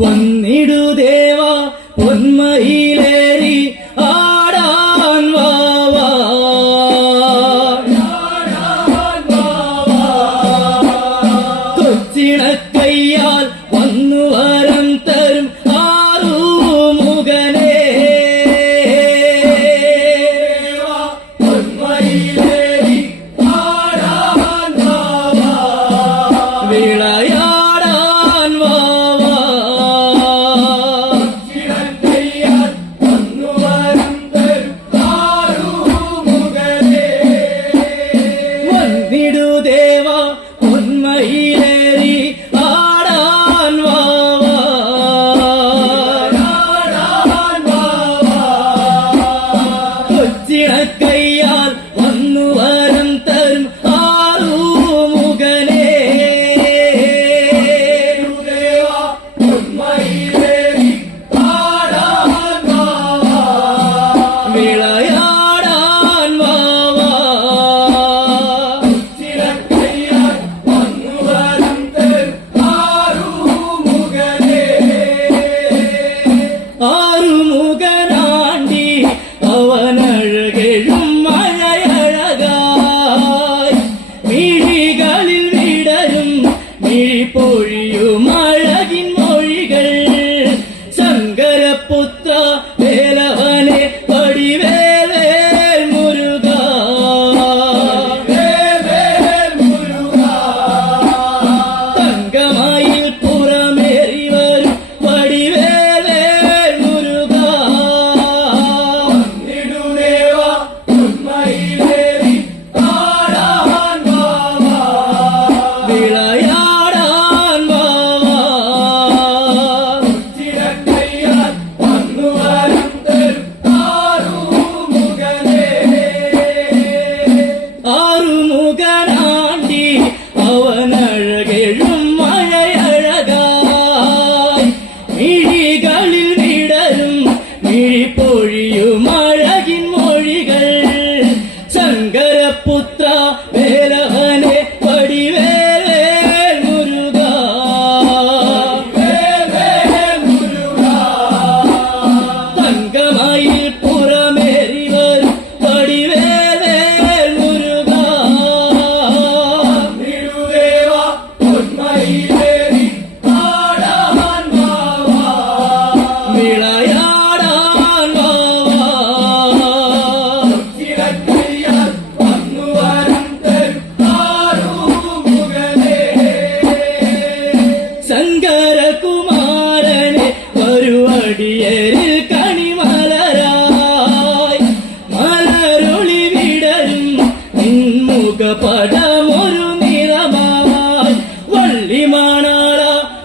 വന്നിടു ദേവ പൊന്മയിലേറി ആടാൻ വാവാ കൊച്ചിണക്കയ്യാൽ വന്നു വരം തരും ആറുമുഖനേ പൊന്മയിലേറി ആടാൻ വാവാ വിളയാടാൻ വാവാ വന്നിടു ദേവ പൊന്മയിലേറി ആടാൻ വാവാ കൊച്ചിണക്കയ്യാൽ വന്നു വരം തരും ആറുമുഖനേ വിളയാടാൻ വാവാ ആറുമുഖനാണ്ടി അവനഴകെഴും മഴയഴകായി മിഴികളിൽ വിടരും മിഴിപ്പൊഴിയും അഴകിൻ മൊഴികൾ ശങ്കരപുത്ര വേലവനെ വടിവേൽ മുരുകാ തങ്കമയിൽ പുറമേറി വരും വടിവേൽ മുരുകാ വിളയാടാൻ വാവാ ആറുമുഖനാണ്ടി അവനഴകെഴും മഴയഴകായി മിഴികളിൽ വിടരും മിഴിപ്പൊഴിയും അഴകിൻ മൊഴികൾ ശങ്കരപുത്ര വേലവനെ വടിവേൽ മുരുകാ തങ്കമയിൽ പുറമേറി വരും വടിവേൽ മുരുകാ വിളയാടാൻ വാവാ ശങ്കരകുമാരനെ വരുവടിയരിൽ കണിമലരായി മലരൊളി വിടരും നിൻമുഖപടമൊരു നിറമായി വള്ളിമാണാള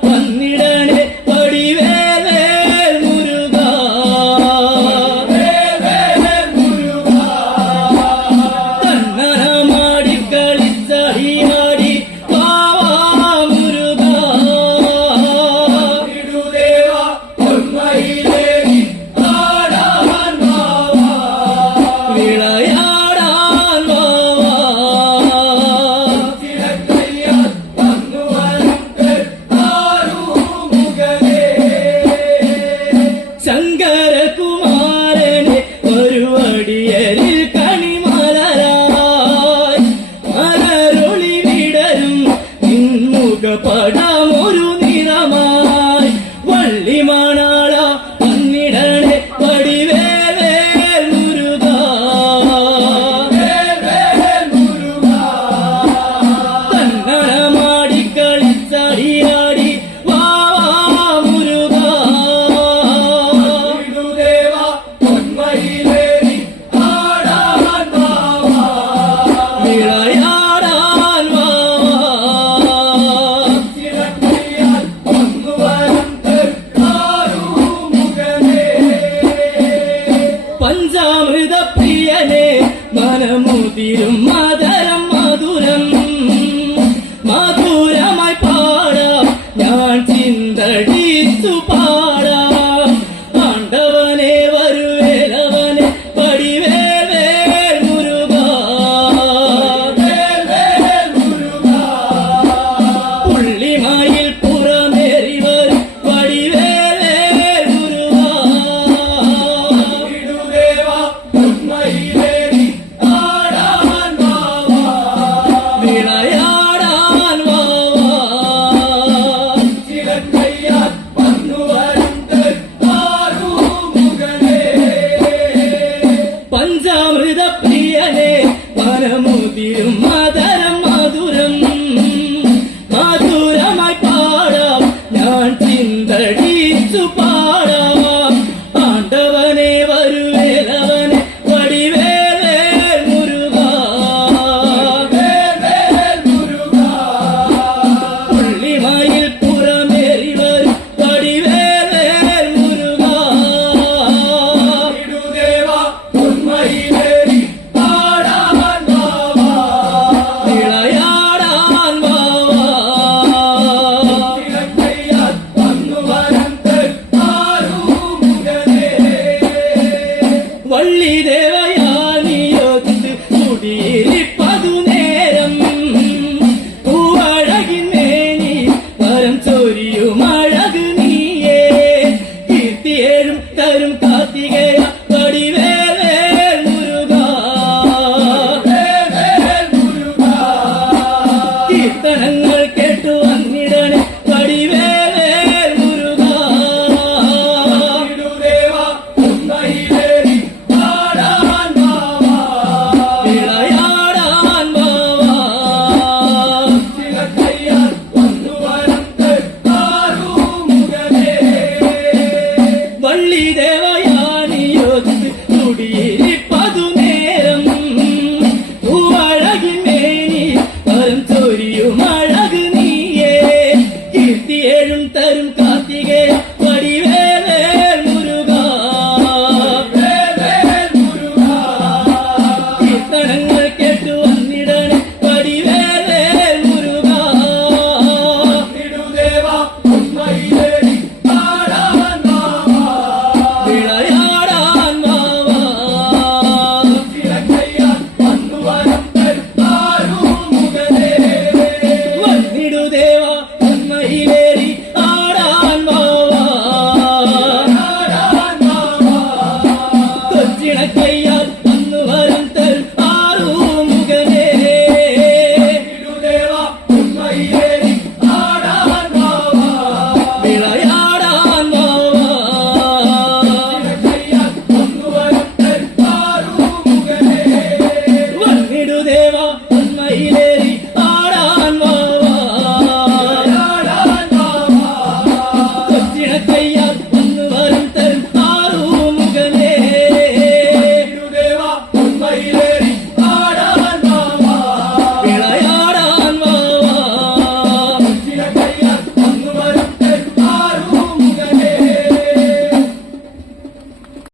വന്നിടണേ വടിവേൽ മുരുകാ തന്നനമാടി കളിച്ചടിയാടി വാവാ മുരുകാ വിളയാടാൻ വാവാ ശങ്കരകുമാരനെ ഒരുവടിയരിൽ കണിമലരായി മലരൊളി വിടരും നിൻമുഖപട